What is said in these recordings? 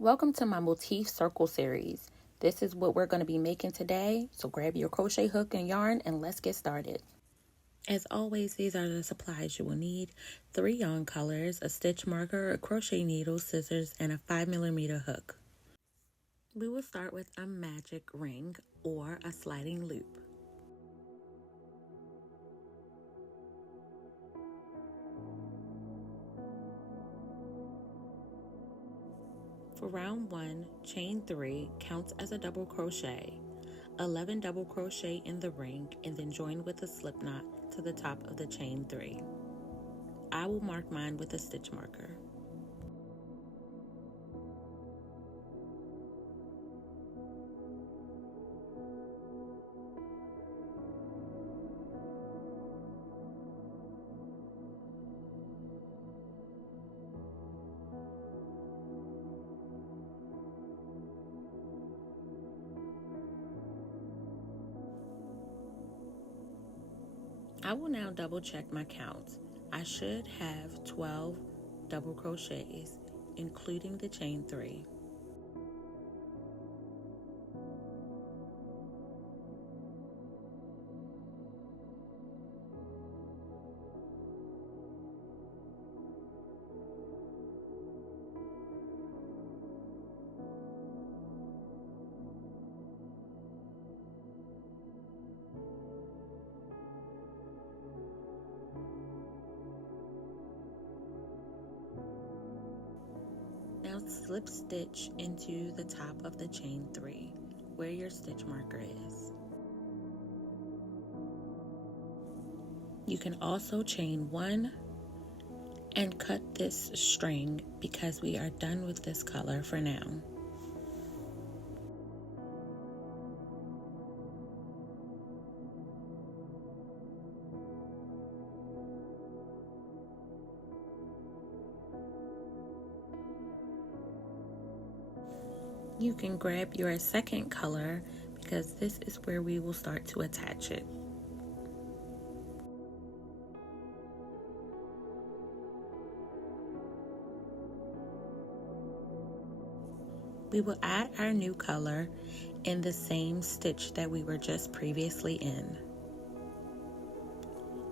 Welcome to my Motif Circle series. This is what we're going to be making today, so grab your crochet hook and yarn and let's get started. As always, these are the supplies you will need: 3 yarn colors, a stitch marker, a crochet needle, scissors, and a 5mm hook. We will start with a magic ring or a sliding loop. For round 1, chain 3 counts as a double crochet, 11 double crochet in the ring, and then join with a slip knot to the top of the chain 3. I will mark mine with a stitch marker. I will now double check my count. I should have 12 double crochets, including the chain 3. Now slip stitch into the top of the chain 3 where your stitch marker is. You can also chain 1 and cut this string because we are done with this color for now. You can grab your second color because this is where we will start to attach it. We will add our new color in the same stitch that we were just previously in.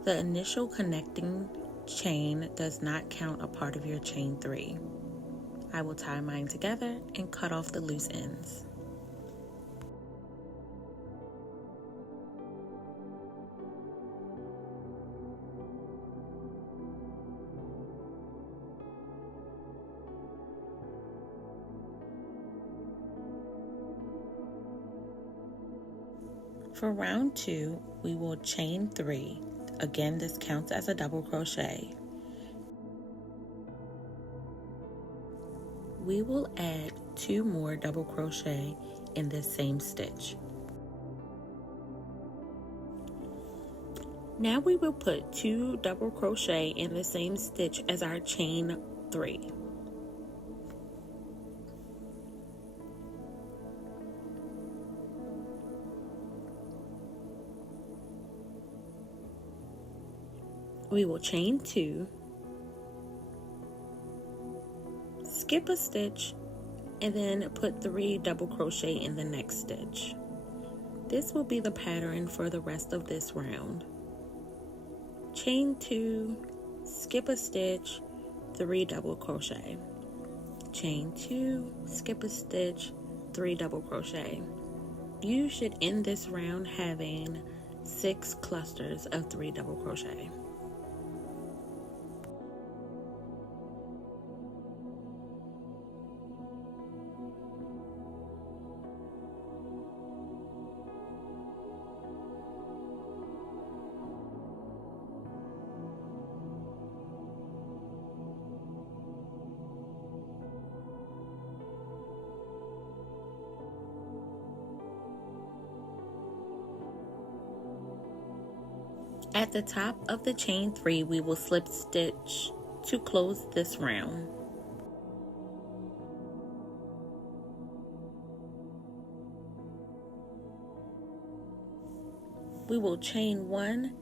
The initial connecting chain does not count a part of your chain 3. I will tie mine together and cut off the loose ends. For round 2, we will chain 3. Again, this counts as a double crochet. We will add 2 more double crochet in this same stitch. Now we will put 2 double crochet in the same stitch as our chain 3. We will chain 2, skip a stitch, and then put 3 double crochet in the next stitch. This will be the pattern for the rest of this round. Chain 2, skip a stitch, 3 double crochet. Chain 2, skip a stitch, 3 double crochet. You should end this round having 6 clusters of 3 double crochet. At the top of the chain 3, we will slip stitch to close this round. We will chain 1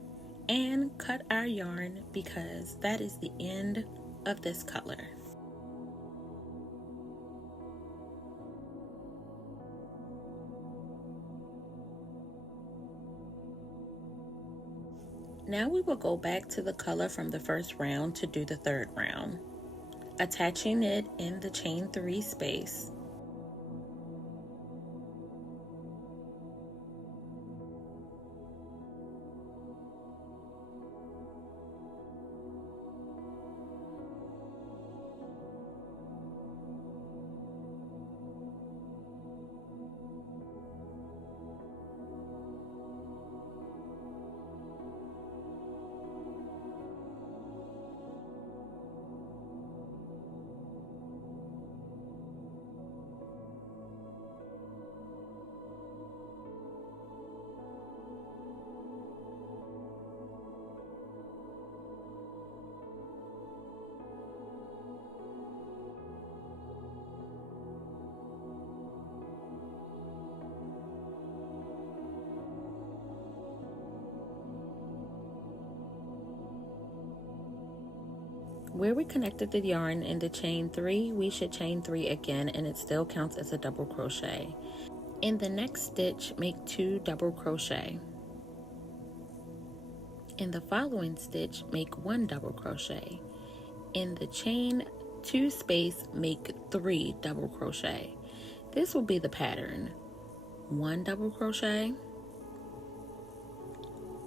and cut our yarn because that is the end of this color. Now we will go back to the color from the first round to do the third round, attaching it in the chain 3 space. Where we connected the yarn in the chain 3, we should chain 3 again, and it still counts as a double crochet. In the next stitch, make 2 double crochet. In the following stitch, make 1 double crochet. In the chain 2 space, make 3 double crochet. This will be the pattern: 1 double crochet,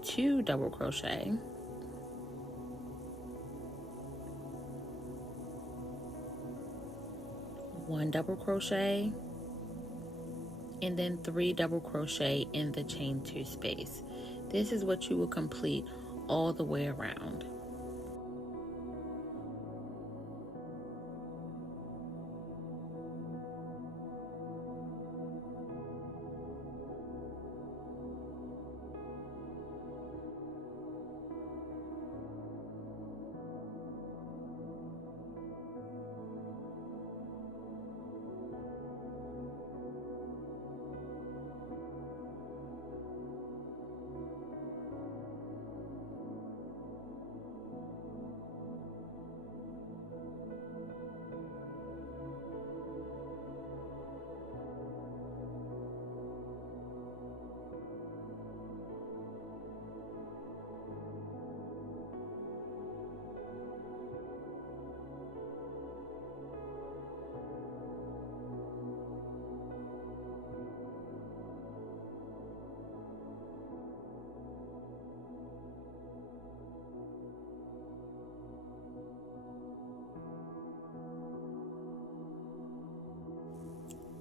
2 double crochet, 1 double crochet, and then 3 double crochet in the chain 2 space. This is what you will complete all the way around.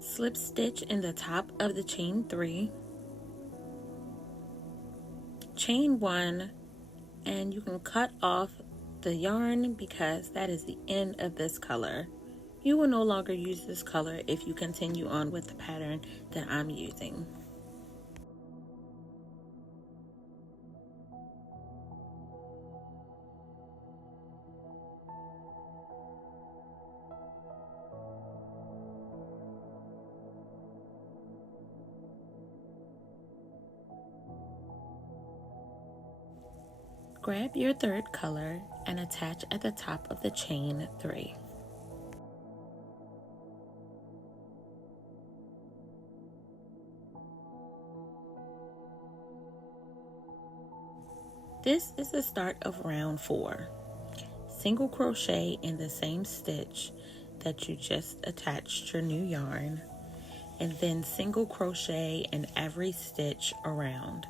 Slip stitch in the top of the chain 3, chain 1, and you can cut off the yarn because that is the end of this color. You will no longer use this color if you continue on with the pattern that I'm using. Grab your third color and attach at the top of the chain 3. This is the start of round 4. Single crochet in the same stitch that you just attached your new yarn, and then single crochet in every stitch around.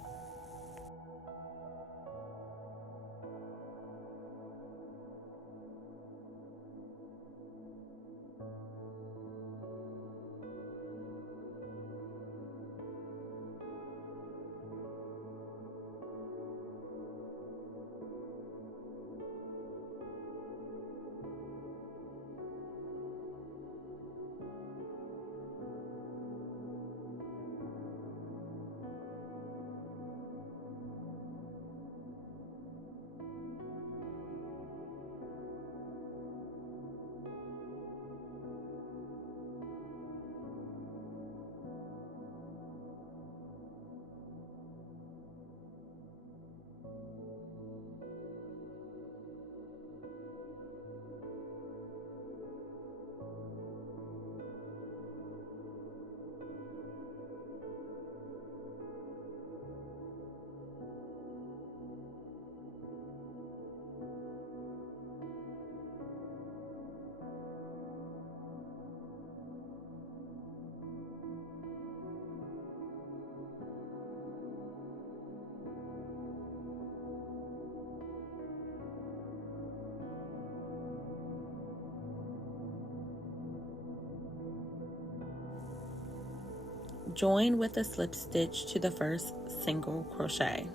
Join with a slip stitch to the first single crochet.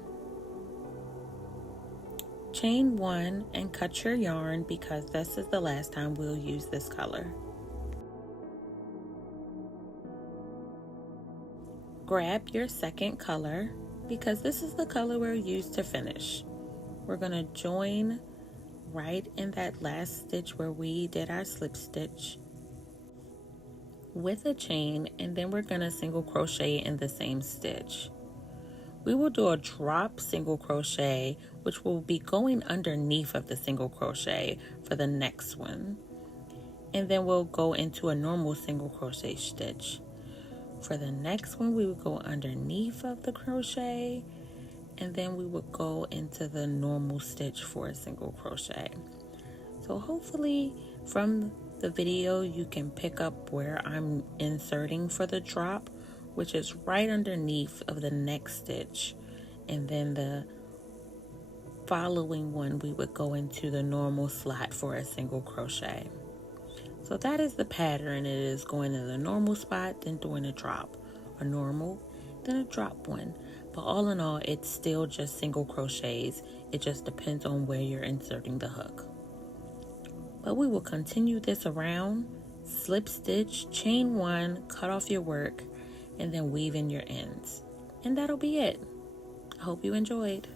Chain 1 and cut your yarn because this is the last time we'll use this color. Grab your second color because this is the color we'll use to finish. We're going to join right in that last stitch where we did our slip stitch with a chain, and then we're going to single crochet in the same stitch. We will do a drop single crochet, which will be going underneath of the single crochet for the next one, and then we'll go into a normal single crochet stitch. For the next one, we would go underneath of the crochet, and then we would go into the normal stitch for a single crochet. So hopefully from the video you can pick up where I'm inserting for the drop, which is right underneath of the next stitch, and then the following one we would go into the normal slot for a single crochet. So that is the pattern. It is going in the normal spot, then doing a drop, a normal, then a drop one. But all in all, it's still just single crochets. It just depends on where you're inserting the hook. But we will continue this around, slip stitch, chain 1, cut off your work, and then weave in your ends. And that'll be it. I hope you enjoyed.